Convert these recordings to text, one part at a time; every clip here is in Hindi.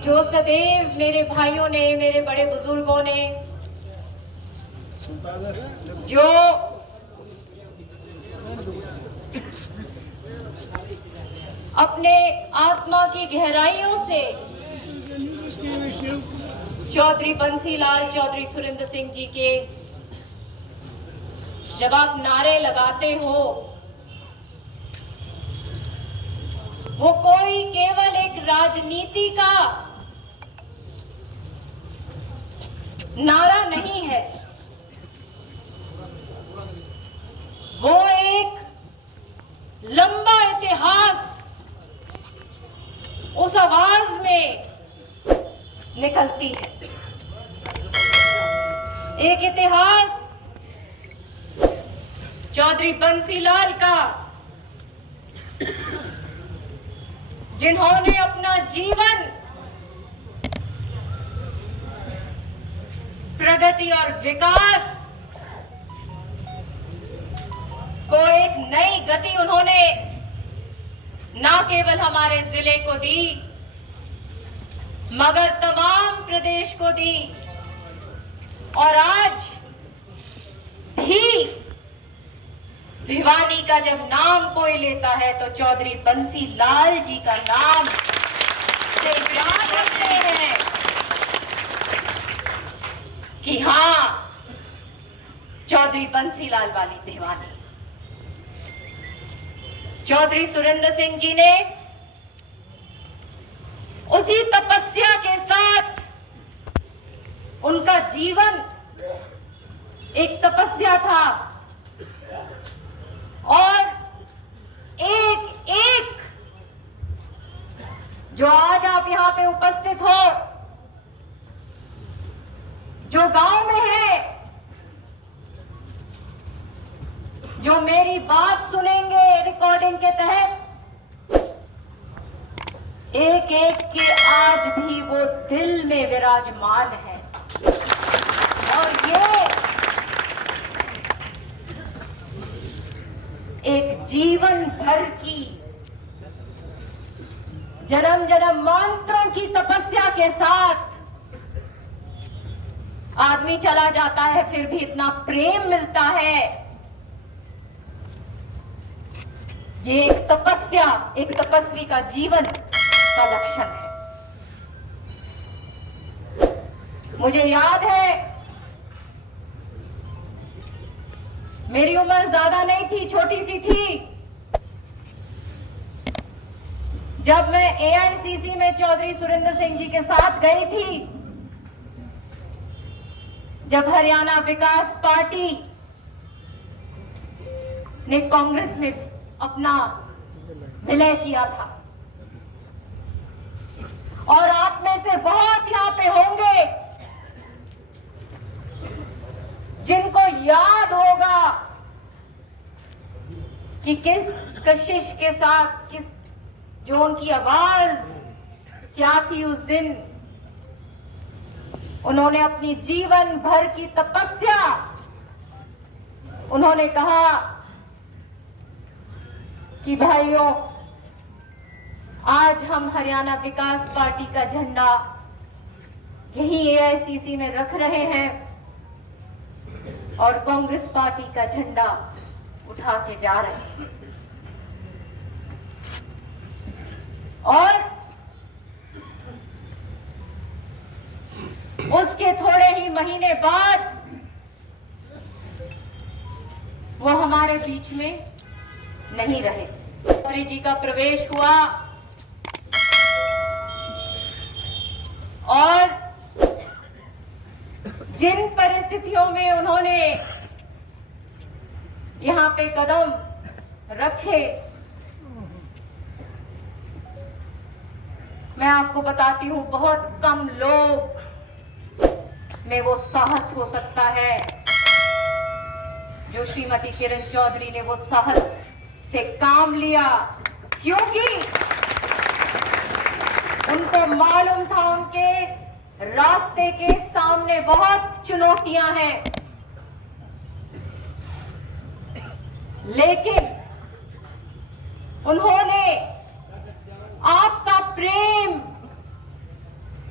जो सदैव मेरे भाइयों ने, मेरे बड़े बुजुर्गों ने जो अपने आत्मा की गहराइयों से चौधरी बंसीलाल चौधरी सुरेंद्र सिंह जी के जब आप नारे लगाते हो, वो कोई केवल एक राजनीति का नारा नहीं है, वो एक लंबा इतिहास उस आवाज में निकलती है। एक इतिहास चौधरी बंसीलाल का, जिन्होंने अपना जीवन प्रगति और विकास को एक नई गति उन्होंने न केवल हमारे जिले को दी, मगर तमाम प्रदेश को दी। और आज भी भिवानी का जब नाम कोई लेता है तो चौधरी बंसीलाल जी का नाम से याद रखते हैं कि हां, चौधरी बंसीलाल वाली भिवानी। चौधरी सुरेंद्र सिंह जी ने उसी तपस्या के साथ, उनका जीवन एक तपस्या था और एक एक जो आज आप यहां पे उपस्थित हो, जो गांव में है, जो मेरी बात सुनेंगे रिकॉर्डिंग के तहत, एक एक के आज भी वो दिल में विराजमान है। और ये एक जीवन भर की जन्म जन्मांतरों की तपस्या के साथ आदमी चला जाता है, फिर भी इतना प्रेम मिलता है। ये एक तपस्या, एक तपस्वी का जीवन का लक्षण है। मुझे याद है, मेरी उम्र ज्यादा नहीं थी, छोटी सी थी, जब मैं एआईसीसी में चौधरी सुरेंद्र सिंह जी के साथ गई थी, जब हरियाणा विकास पार्टी ने कांग्रेस में अपना विलय किया था। और आप में से बहुत यहां पे होंगे जिनको याद होगा कि किस कशिश के साथ, किस जो उनकी आवाज क्या थी उस दिन। उन्होंने अपनी जीवन भर की तपस्या, उन्होंने कहा कि भाइयों, आज हम हरियाणा विकास पार्टी का झंडा यही एआईसीसी में रख रहे हैं और कांग्रेस पार्टी का झंडा उठा के जा रहे हैं। और उसके थोड़े ही महीने बाद वो हमारे बीच में नहीं रहे। गौरी जी का प्रवेश हुआ और जिन परिस्थितियों में उन्होंने यहां पे कदम रखे, मैं आपको बताती हूं, बहुत कम लोग में वो साहस हो सकता है जो श्रीमती किरण चौधरी ने वो साहस से काम लिया, क्योंकि उनको मालूम था उनके रास्ते के सामने बहुत चुनौतियां हैं, लेकिन उन्होंने आपका प्रेम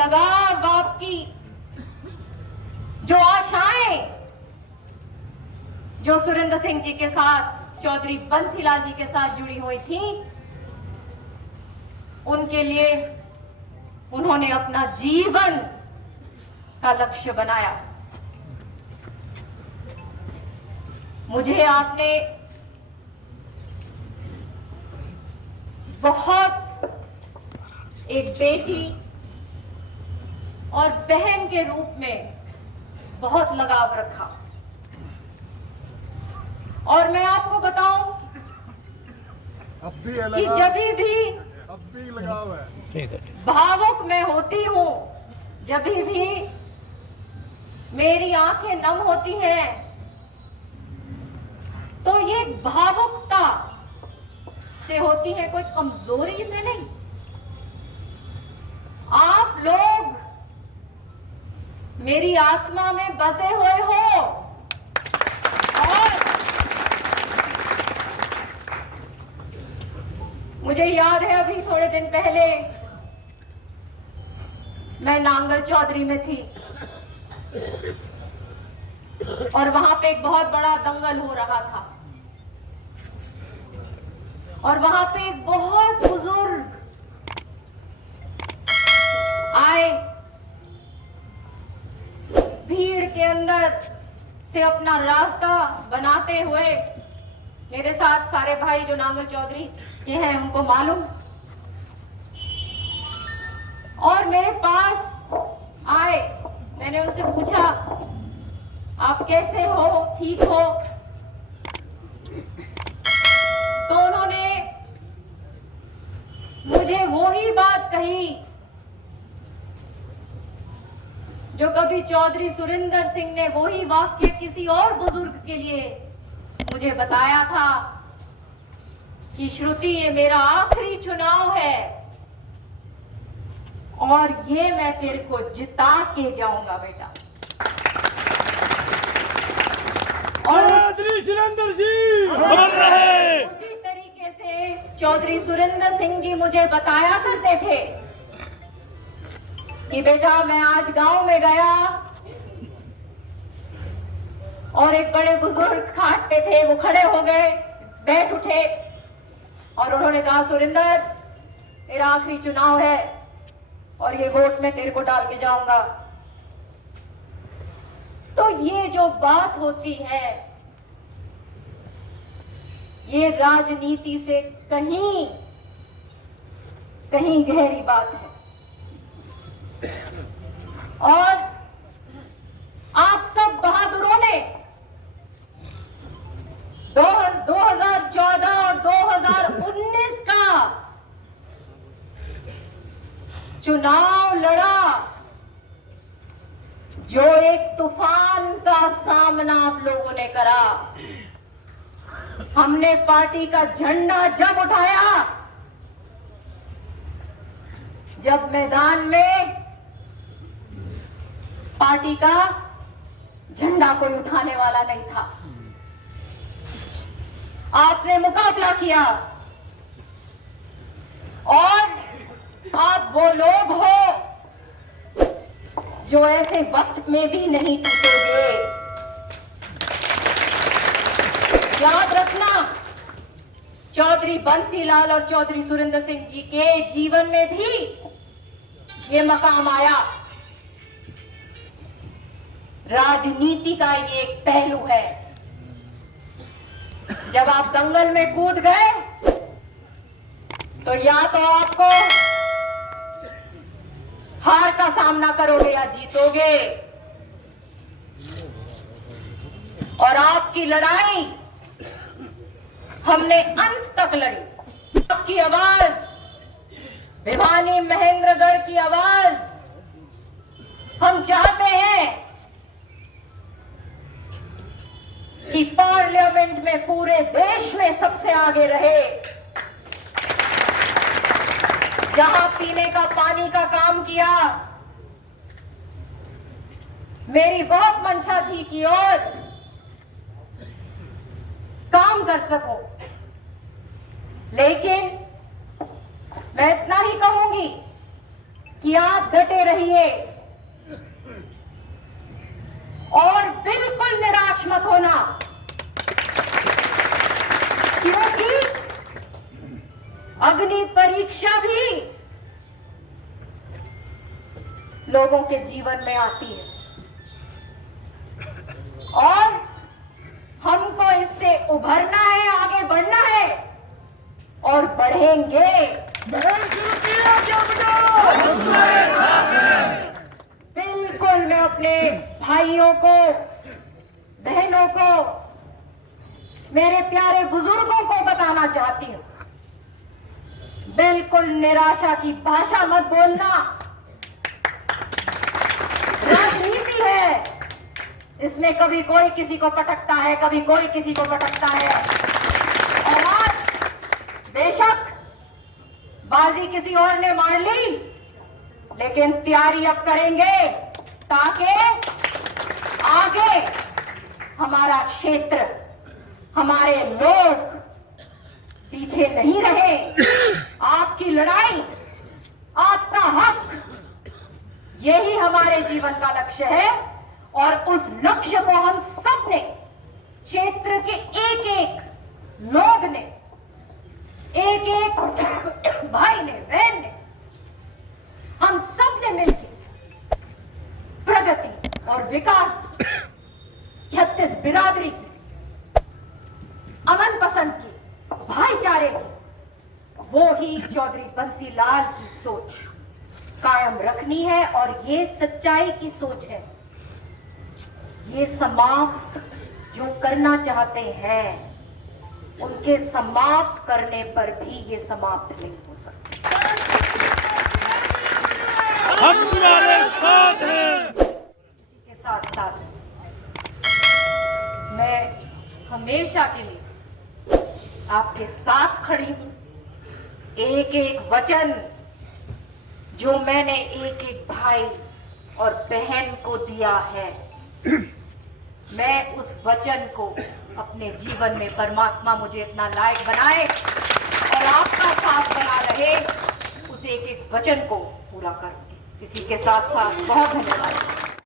लगाव, आपकी जो आशाएं जो सुरेंद्र सिंह जी के साथ, चौधरी बंसीलाल जी के साथ जुड़ी हुई थी, उनके लिए उन्होंने अपना जीवन का लक्ष्य बनाया। मुझे आपने बहुत एक बेटी और बहन के रूप में बहुत लगाव रखा। और मैं आपको बताऊं अब भी कि जब भी लगाव है, भावुक मैं होती हूं, जब भी मेरी आंखें नम होती हैं, तो ये भावुकता से होती है, कोई कमजोरी से नहीं। आप लोग मेरी आत्मा में बसे हुए हो और मुझे याद है अभी थोड़े दिन पहले मैं नांगल चौधरी में थी और वहां पे एक बहुत बड़ा दंगल हो रहा था और वहां पे एक बहुत बुजुर्ग आए, भीड़ के अंदर से अपना रास्ता बनाते हुए। मेरे साथ सारे भाई जो नांगल चौधरी के हैं उनको मालूम, और मेरे पास आए। मैंने उनसे पूछा, आप कैसे हो, ठीक हो? तो उन्होंने मुझे वो ही बात कही जो कभी चौधरी सुरेंद्र सिंह ने वो ही वाक्य किसी और बुजुर्ग के लिए मुझे बताया था कि श्रुति, ये मेरा आखिरी चुनाव है और ये मैं तेरे को जिता के जाऊंगा बेटा। और सुरेंद्र सिंह अमर रहे। उसी तरीके से चौधरी सुरेंद्र सिंह जी मुझे बताया करते थे कि बेटा, मैं आज गांव में गया और एक बड़े बुजुर्ग खाट पे थे, वो खड़े हो गए, बैठ उठे और उन्होंने कहा, सुरेंद्र, तेरा आखिरी चुनाव है और ये वोट मैं तेरे को डाल के जाऊंगा। तो ये जो बात होती है, ये राजनीति से कहीं कहीं गहरी बात है। और आप सब बहादुरों ने 2014 और 2019 का चुनाव लड़ा, जो एक तूफान का सामना आप लोगों ने करा। हमने पार्टी का झंडा जब उठाया, जब मैदान में पार्टी का झंडा कोई उठाने वाला नहीं था। आपने मुकाबला किया और आप वो लोग हो जो ऐसे वक्त में भी नहीं टूटोगे। याद रखना, चौधरी बंसीलाल और चौधरी सुरेंद्र सिंह जी के जीवन में भी ये मकाम आया। राजनीति का ये एक पहलू है। जब आप दंगल में कूद गए तो या तो आपको हार का सामना करोगे या जीतोगे। और आपकी लड़ाई हमने अंत तक लड़ी। आपकी आवाज, भिवानी महेंद्रगढ़ की आवाज, हम चाहते हैं कि पार्लियामेंट में पूरे देश में सबसे आगे रहे। जहां पीने का पानी का काम किया, मेरी बहुत मंशा थी कि और काम कर सकूं, लेकिन मैं इतना ही कहूंगी कि आप डटे रहिए और बिल्कुल निराश मत होना, क्योंकि अग्नि परीक्षा भी लोगों के जीवन में आती है और हमको इससे उभरना है, आगे बढ़ना है और बढ़ेंगे। बिल्कुल मैं अपने भाइयों को, बहनों को, मेरे प्यारे बुजुर्गों को बताना चाहती हूं, बिल्कुल निराशा की भाषा मत बोलना। राजनीति है, इसमें कभी कोई किसी को पटकता है, कभी कोई किसी को पटकता है और आज बेशक बाजी किसी और ने मार ली, लेकिन तैयारी अब करेंगे ताकि आगे हमारा क्षेत्र, हमारे लोग पीछे नहीं रहे। आपकी लड़ाई, आपका हक, यही हमारे जीवन का लक्ष्य है और उस लक्ष्य को हम सब ने, क्षेत्र के एक एक लोग ने, एक एक भाई ने, बहन ने, हम सब ने मिलकर प्रगति और विकास की, छत्तीस बिरादरी की, अमन पसंद की, भाईचारे की, वो ही चौधरी बंसीलाल की सोच कायम रखनी है और ये सच्चाई की सोच है। ये समाप्त जो करना चाहते हैं, उनके समाप्त करने पर भी ये समाप्त नहीं हो सकते। हम तुम्हारे साथ हैं। इसी के साथ साथ मैं हमेशा के लिए आपके साथ खड़ी हूं। एक एक वचन जो मैंने एक एक भाई और बहन को दिया है, मैं उस वचन को अपने जीवन में परमात्मा मुझे इतना लायक बनाए और आपका साथ बना रहे, उस एक एक वचन को पूरा करूंगी। इसी के साथ साथ बहुत धन्यवाद।